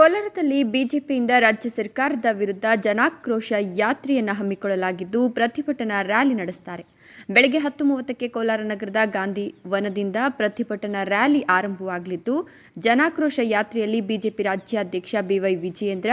ಕೋಲಾರದಲ್ಲಿ ಬಿಜೆಪಿಯಿಂದ ರಾಜ್ಯ ಸರ್ಕಾರದ ವಿರುದ್ಧ ಜನಾಕ್ರೋಶ ಯಾತ್ರೆಯನ್ನು ಹಮ್ಮಿಕೊಳ್ಳಲಾಗಿದ್ದು ಪ್ರತಿಭಟನಾ ರ್ಯಾಲಿ ನಡೆಸುತ್ತಾರೆ ಬೆಳಗ್ಗೆ ಹತ್ತು ಮೂವತ್ತಕ್ಕೆ ಕೋಲಾರ ನಗರದ ಗಾಂಧಿ ವನದಿಂದ ಪ್ರತಿಭಟನಾ ರ್ಯಾಲಿ ಆರಂಭವಾಗಲಿದ್ದು, ಜನಾಕ್ರೋಶ ಯಾತ್ರೆಯಲ್ಲಿ ಬಿಜೆಪಿ ರಾಜ್ಯಾಧ್ಯಕ್ಷ ಬಿವೈ ವಿಜಯೇಂದ್ರ,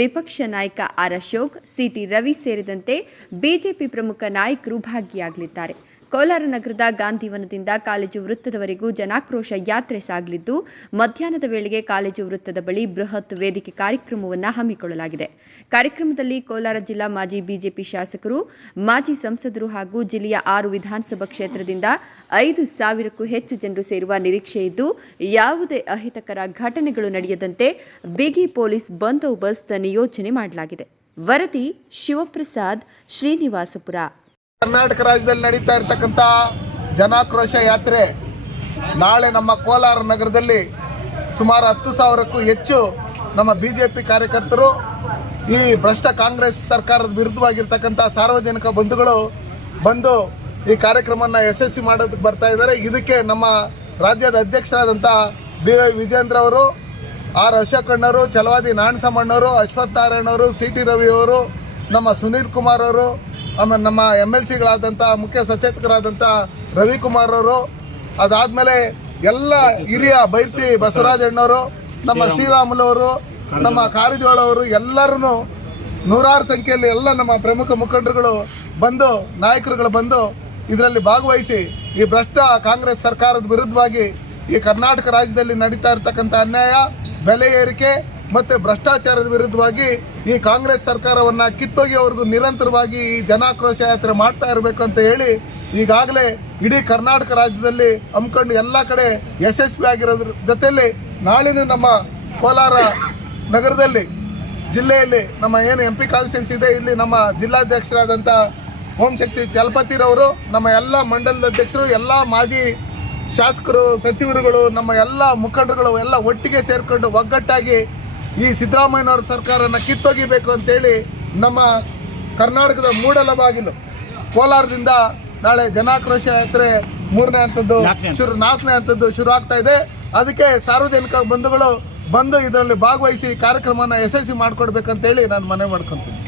ವಿಪಕ್ಷ ನಾಯಕ ಆರ್ ಅಶೋಕ್ ಸಿಟಿ ರವಿ ಸೇರಿದಂತೆ ಬಿಜೆಪಿ ಪ್ರಮುಖ ನಾಯಕರು ಭಾಗಿಯಾಗಲಿದ್ದಾರೆ. ಕೋಲಾರ ನಗರದ ಗಾಂಧಿವನದಿಂದ ಕಾಲೇಜು ವೃತ್ತದವರೆಗೂ ಜನಾಕ್ರೋಶ ಯಾತ್ರೆ ಸಾಗಲಿದ್ದು, ಮಧ್ಯಾಹ್ನದ ವೇಳೆಗೆ ಕಾಲೇಜು ವೃತ್ತದ ಬಳಿ ಬೃಹತ್ ವೇದಿಕೆ ಕಾರ್ಯಕ್ರಮವನ್ನು ಹಮ್ಮಿಕೊಳ್ಳಲಾಗಿದೆ. ಕಾರ್ಯಕ್ರಮದಲ್ಲಿ ಕೋಲಾರ ಜಿಲ್ಲಾ ಮಾಜಿ ಬಿಜೆಪಿ ಶಾಸಕರು, ಮಾಜಿ ಸಂಸದರು ಹಾಗೂ ಜಿಲ್ಲೆಯ ಆರು ವಿಧಾನಸಭಾ ಕ್ಷೇತ್ರದಿಂದ ಐದು ಸಾವಿರಕ್ಕೂ ಹೆಚ್ಚು ಜನರು ಸೇರುವ ನಿರೀಕ್ಷೆ ಇದ್ದು, ಯಾವುದೇ ಅಹಿತಕರ ಘಟನೆಗಳು ನಡೆಯದಂತೆ ಬಿಗಿ ಪೊಲೀಸ್ ಬಂದೋಬಸ್ತ್ ನಿಯೋಜನೆ ಮಾಡಲಾಗಿದೆ. ವರದಿ ಶಿವಪ್ರಸಾದ್ ಶ್ರೀನಿವಾಸಪುರ. ಕರ್ನಾಟಕ ರಾಜ್ಯದಲ್ಲಿ ನಡೀತಾ ಇರತಕ್ಕಂತ ಜನಾಕ್ರೋಶ ಯಾತ್ರೆ ನಾಳೆ ನಮ್ಮ ಕೋಲಾರ ನಗರದಲ್ಲಿ ಸುಮಾರು ಹತ್ತು ಸಾವಿರಕ್ಕೂ ಹೆಚ್ಚು ನಮ್ಮ ಬಿ ಜೆ ಪಿ ಕಾರ್ಯಕರ್ತರು, ಈ ಭ್ರಷ್ಟ ಕಾಂಗ್ರೆಸ್ ಸರ್ಕಾರದ ವಿರುದ್ಧವಾಗಿರ್ತಕ್ಕಂಥ ಸಾರ್ವಜನಿಕ ಬಂಧುಗಳು ಬಂದು ಈ ಕಾರ್ಯಕ್ರಮವನ್ನು ಯಶಸ್ವಿ ಮಾಡೋದಕ್ಕೆ ಬರ್ತಾ ಇದ್ದಾರೆ. ಇದಕ್ಕೆ ನಮ್ಮ ರಾಜ್ಯದ ಅಧ್ಯಕ್ಷರಾದಂಥ ಬಿ ವೈ ವಿಜೇಂದ್ರ ಅವರು, ಆರ್ ಅಶೋಕಣ್ಣವರು ಚಲವಾದಿ ನಾಣಸಮ್ಮಣ್ಣವರು ಅಶ್ವತ್ಥಾರಾಯಣ ಅವರು ಸಿ ಟಿ ರವಿ ಅವರು, ನಮ್ಮ ಸುನೀಲ್ ಕುಮಾರ್ ಅವರು ಆಮೇಲೆ ನಮ್ಮ ಎಂ ಎಲ್ ಸಿಗಳಾದಂಥ ಮುಖ್ಯ ಸಚೇತಕರಾದಂಥ ರವಿಕುಮಾರ್ ಅವರು, ಅದಾದಮೇಲೆ ಎಲ್ಲ ಹಿರಿಯ ಬೈರ್ತಿ ಬಸವರಾಜಣ್ಣವರು ನಮ್ಮ ಶ್ರೀರಾಮುಲವರು ನಮ್ಮ ಕಾರಿಜೋಳವರು ಎಲ್ಲರೂ ನೂರಾರು ಸಂಖ್ಯೆಯಲ್ಲಿ ಎಲ್ಲ ನಮ್ಮ ಪ್ರಮುಖ ಮುಖಂಡರುಗಳು ಬಂದು, ನಾಯಕರುಗಳು ಬಂದು ಇದರಲ್ಲಿ ಭಾಗವಹಿಸಿ ಈ ಭ್ರಷ್ಟ ಕಾಂಗ್ರೆಸ್ ಸರ್ಕಾರದ ವಿರುದ್ಧವಾಗಿ ಈ ಕರ್ನಾಟಕ ರಾಜ್ಯದಲ್ಲಿ ನಡೀತಾ ಇರತಕ್ಕಂಥ ಅನ್ಯಾಯ, ಬೆಲೆ ಏರಿಕೆ ಮತ್ತು ಭ್ರಷ್ಟಾಚಾರದ ವಿರುದ್ಧವಾಗಿ ಈ ಕಾಂಗ್ರೆಸ್ ಸರ್ಕಾರವನ್ನು ಅವ್ರಿಗೂ ನಿರಂತರವಾಗಿ ಈ ಜನಾಕ್ರೋಶ ಯಾತ್ರೆ ಮಾಡ್ತಾ ಇರಬೇಕು ಅಂತ ಹೇಳಿ ಈಗಾಗಲೇ ಇಡೀ ಕರ್ನಾಟಕ ರಾಜ್ಯದಲ್ಲಿ ಹಮ್ಮಿಕೊಂಡು ಎಲ್ಲ ಕಡೆ ಯಶಸ್ವಿ ಆಗಿರೋದ್ರ ಜೊತೆಯಲ್ಲಿ ನಾಳಿನ ನಮ್ಮ ಕೋಲಾರ ನಗರದಲ್ಲಿ ಜಿಲ್ಲೆಯಲ್ಲಿ ನಮ್ಮ ಏನು ಎಂ ಪಿ ಕಾನ್ಸ್ಟಿಟ್ಯೂನ್ಸಿ ಇದೆ, ಇಲ್ಲಿ ನಮ್ಮ ಜಿಲ್ಲಾಧ್ಯಕ್ಷರಾದಂಥ ಓಂ ಶಕ್ತಿ ಚಲಪತಿರವರು ನಮ್ಮ ಎಲ್ಲ ಮಂಡಲದ ಅಧ್ಯಕ್ಷರು, ಎಲ್ಲ ಮಾಜಿ ಶಾಸಕರು, ಸಚಿವರುಗಳು, ನಮ್ಮ ಎಲ್ಲ ಮುಖಂಡರುಗಳು ಎಲ್ಲ ಒಟ್ಟಿಗೆ ಸೇರಿಕೊಂಡು ಒಗ್ಗಟ್ಟಾಗಿ ಈ ಸಿದ್ದರಾಮಯ್ಯನವ್ರ ಸರ್ಕಾರನ ಕಿತ್ತೊಗಿಬೇಕು ಅಂತೇಳಿ ನಮ್ಮ ಕರ್ನಾಟಕದ ಮೂಡಲ ಬಾಗಿಲು ಕೋಲಾರದಿಂದ ನಾಳೆ ಜನಾಕ್ರೋಶ ಯಾತ್ರೆ ಮೂರನೇ ಹಂತದ್ದು ಶುರು ನಾಲ್ಕನೇ ಹಂತದ್ದು ಶುರು ಆಗ್ತಾ ಇದೆ. ಅದಕ್ಕೆ ಸಾರ್ವಜನಿಕ ಬಂಧುಗಳು ಬಂದು ಇದರಲ್ಲಿ ಭಾಗವಹಿಸಿ ಕಾರ್ಯಕ್ರಮನ ಯಶಸ್ವಿ ಮಾಡಿಕೊಡ್ಬೇಕಂತೇಳಿ ನಾನು ಮನವಿ ಮಾಡ್ಕೊತೀನಿ